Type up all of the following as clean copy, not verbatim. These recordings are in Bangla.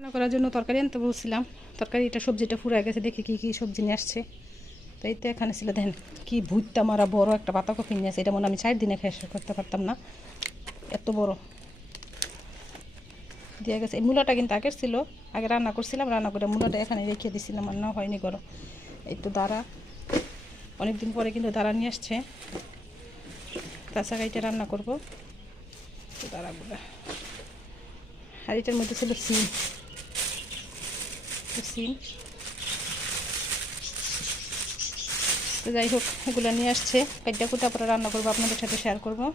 রান্না করার জন্য তরকারি আনতে বলছিলাম। তরকারিটা সবজিটা ফুরাই গেছে, দেখি কি কি সবজি নিয়ে আসছে। তাই তো এখানে ছিল, দেখেন কি ভুট্টা মারা বড় একটা পাতাকপি নিয়ে আসে। এটা মনে আমি 4 দিনে খেয়ে শেষ করতে পারতাম না, এত বড় দিয়ে গেছে। এই মূলাটা কিন্তু আগের ছিল, আগে রান্না করছিলাম, রান্না করে মূলাটা এখানে রেখে দিয়েছিলাম, রান্না হয়নি গরম। এই তো দাঁড়া, অনেকদিন পরে কিন্তু দাঁড়া নিয়ে আসছে। তাছাড়া এটা রান্না করবো তো দাঁড়াগুলো। আর এটার মধ্যে ছিল সিম, সিম তো যাই হোক, এগুলো নিয়ে আসছে। কাইটা কুটা পরে রান্না করবো, আপনাদের সাথে শেয়ার করবো।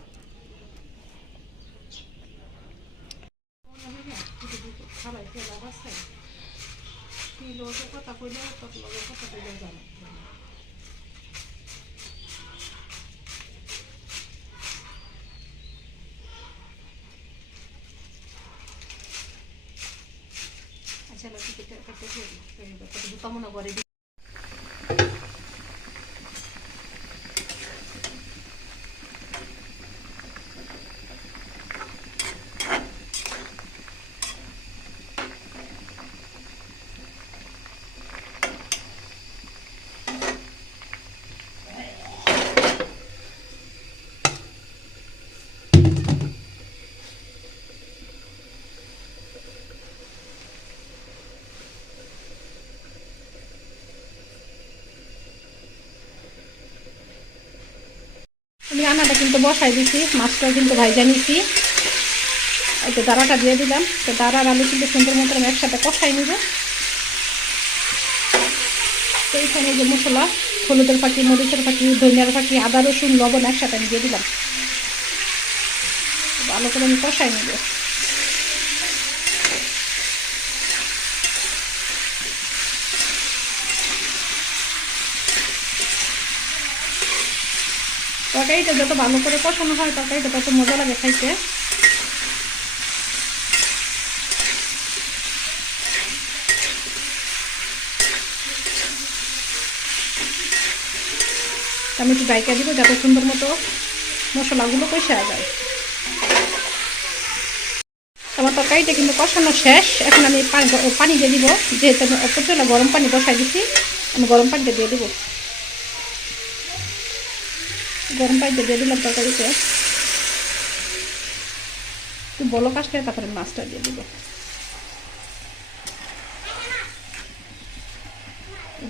আমি রান্নাটা কিন্তু বসাই দিছি, মাছটা কিন্তু ভাইজা নিছি। এই তো দাঁড়াটা দিয়ে দিলাম। তো দাঁড়ার আলু কিন্তু সুন্দর মতো আমি একসাথে কষাই নিব। তো এইখানে যে মশলা, হলুদের ফাঁকি, মরিচের ফাঁকি, ধনিয়ার ফাঁকি, আদা রসুন লবণ একসাথে আমি দিয়ে দিলাম। ভালো করে আমি কষাই নেব। তরকারিটা যত ভালো করে কষানো হয়, তরকারিটা তত মজা লাগে খাইতে। আমি একটু ডাইকা দিব যাতে সুন্দর মতো মশলাগুলো কষা যায়। আমার তরকারিটা কিন্তু কষানো শেষ। এখন আমি পানি দিয়ে দিব, যেহেতু আমি প্রচুর গরম পানি বসাই দিচ্ছি, আমি গরম পানিটা দিয়ে দিব। গরম পানিটা দিয়ে দিলাম তরকারিতে। একটু বলক আসলে তারপরে মাছটা দিয়ে দিব।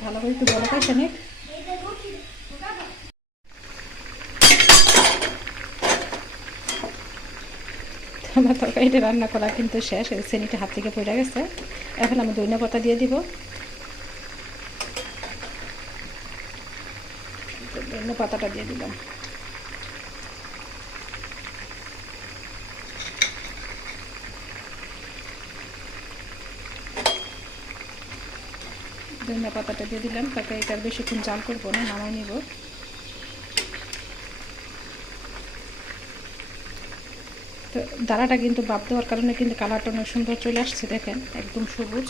ভালো করে একটু বলক আসে নিক। আমার তরকারিটা রান্না করা কিন্তু শেষ। চেনিটা হাত থেকে পড়ে গেছে। এখন আমি ধনিয়া পাতা দিয়ে দিব। ধনিয়া পাতাটা দিয়ে দিলাম। ধনিয়া পাতাটা দিয়ে দিলাম। তরকারিটা বেশিক্ষণ জাল করবো না, নামাই নিব। তো দাঁড়াটা কিন্তু বাদ দেওয়ার কারণে কিন্তু কালারটা অনেক সুন্দর চলে আসছে, দেখেন একদম সবুজ।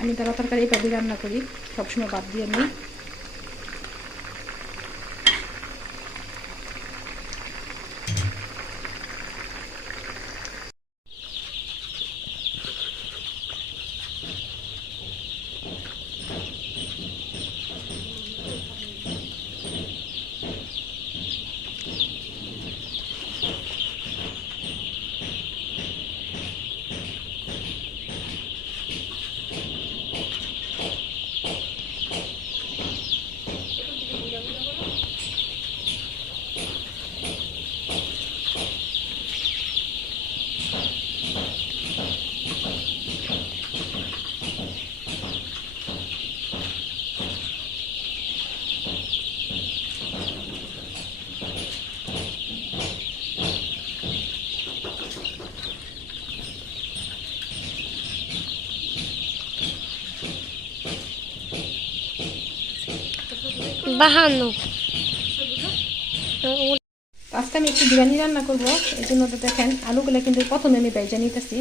আমি দাঁড়া তরকারি এইভাবেই রান্না করি, সবসময় বাদ দিয়ে নিই। বাহান্ন। আজকে আমি একটু বিরিয়ানি রান্না করবো, এই জন্য তো দেখেন আলুগুলো কিন্তু প্রথমে আমি ভেজে নিতেছি।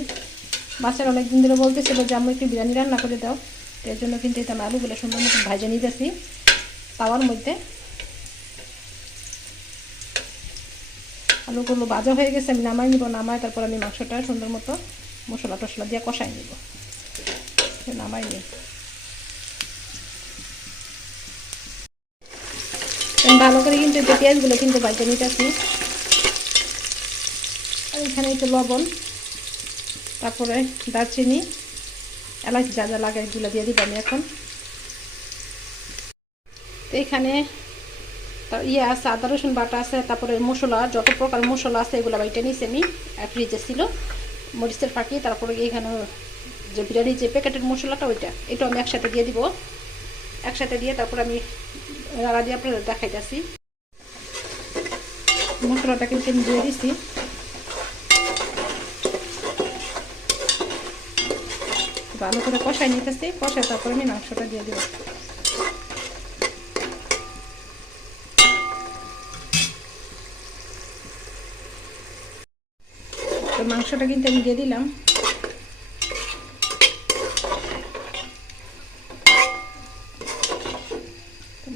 বাচ্চারা অনেকদিন ধরে বলতেছিল যে আম্মু একটু বিরিয়ানি রান্না করে দাও, তো এর জন্য কিন্তু আমি আলুগুলো সুন্দর মতো ভেজে নিতেছি তাওয়ার মধ্যে। আলুগুলো ভাজা হয়ে গেছে, আমি নামাই নিব। নামাই তারপর আমি মাংসটা সুন্দর মতো মশলা টশলা দিয়ে কষাই নিব। নামাই নিই। ভালো করে কিন্তু এই পেঁয়াজগুলো কিন্তু ভাজতে নিতেছি। আর এখানে একটু লবণ, তারপরে দারচিনি, এলাচ যা যা লাগে এগুলো দিয়ে দিব আমি এখন। তো এখানে আছে আদা রসুন বাটা আছে, তারপরে মশলা যত প্রকার মশলা আছে এগুলো বাইটে নিয়েছি আমি, ফ্রিজে ছিল মরিচের ফাঁকি। তারপরে এখানে যে বিরিয়ানির যে প্যাকেটের মশলাটা এটা আমি একসাথে দিয়ে দিব। একসাথে দিয়ে তারপর আমি রাড়া দিয়ে আপনাদের দেখাইতেছি। মশলাটা কিন্তু আমি দিয়ে দিছি। ভালো করে কষাই নিতেছি, কষায় তারপরে আমি মাংসটা দিয়ে দেবো। তো মাংসটা কিন্তু আমি দিয়ে দিলাম।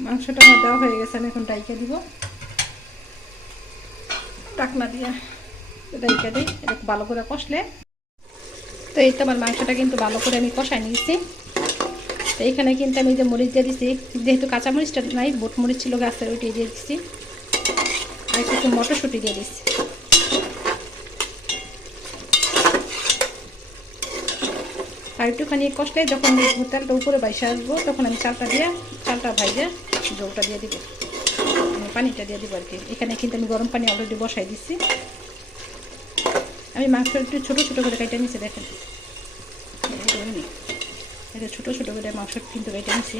মাংসটা আমার দেওয়া হয়ে গেছে, আমি এখন ডাইকা দিব। ডাকনা দিয়ে ডাইকা দিই, এটা ভালো করে কষলে। তো এই তো আমার মাংসটা কিন্তু ভালো করে আমি কষাই নিয়েছি। তো এইখানে কিন্তু আমি যে মরিচ দিয়ে দিচ্ছি, যেহেতু কাঁচা মরিচটা নাই, বোট মরিচ ছিল গাছের, ওইটাই দিয়ে দিচ্ছি। আর কিছু মটরশুঁটি দিয়ে দিচ্ছি। আর একটুখানি কষলে যখন তেলটা উপরে বাইসে আসবো, তখন আমি চালটা ভাইজে জলটা দিয়ে দিব, পানিটা দিয়ে দিব আর কি। এখানে কিন্তু আমি গরম পানি অলরেডি বসাই দিচ্ছি। আমি মাংস একটু ছোটো ছোটো করে কেটে নিচ্ছি, দেখেন এটা ছোটো ছোটো করে মাংস কিন্তু কেটে নিচ্ছি।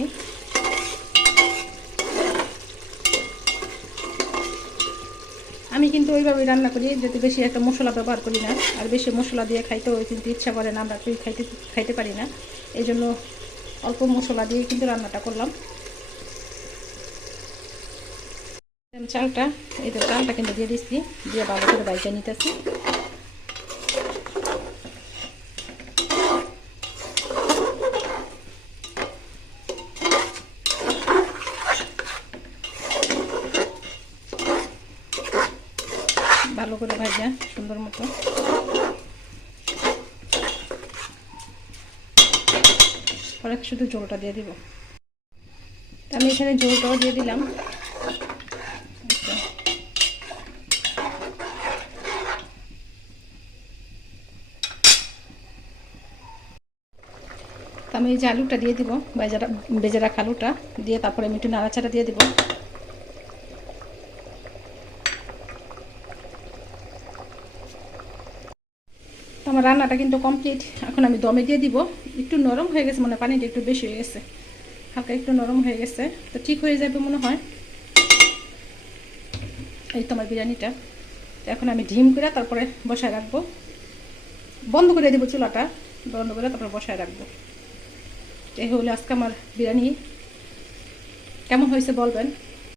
আমি কিন্তু ওইভাবে রান্না করি, যাতে বেশি একটা মশলা ব্যবহার করি না। আর বেশি মশলা দিয়ে খাইতেও কিন্তু ইচ্ছা করে না, আমরা কেউ খাইতে পারি না। এই জন্য অল্প মশলা দিয়ে কিন্তু রান্নাটা করলাম। চালটা কিন্তু দিয়ে দিচ্ছি, দিয়ে ভালো করে বাইজা নিতেছি। ভালো করে ভাজা সুন্দর মতো। পরে শুধু ঝোলটা দিয়ে দিব। আমি এখানে ঝোলটাও দিয়ে দিলাম। আমি এই যে আলুটা দিয়ে দিব, ভেজে রাখা আলুটা দিয়ে তারপরে আমি একটু নাড়াচাড়া দিয়ে দিব। আমার রান্নাটা কিন্তু কমপ্লিট। এখন আমি দমে দিয়ে দিব। একটু নরম হয়ে গেছে, মনে হয় পানিটা একটু বেশি হয়ে গেছে, হালকা একটু নরম হয়ে গেছে, তো ঠিক হয়ে যাবে মনে হয়। এই তো আমার বিরিয়ানিটা। এখন আমি ঢিম করে তারপরে বসায় রাখবো, বন্ধ করে দেবো চুলাটা, বন্ধ করে তারপরে বসায় রাখবো। এই হলো আজকে আমার বিরিয়ানি। কেমন হয়েছে বলবেন।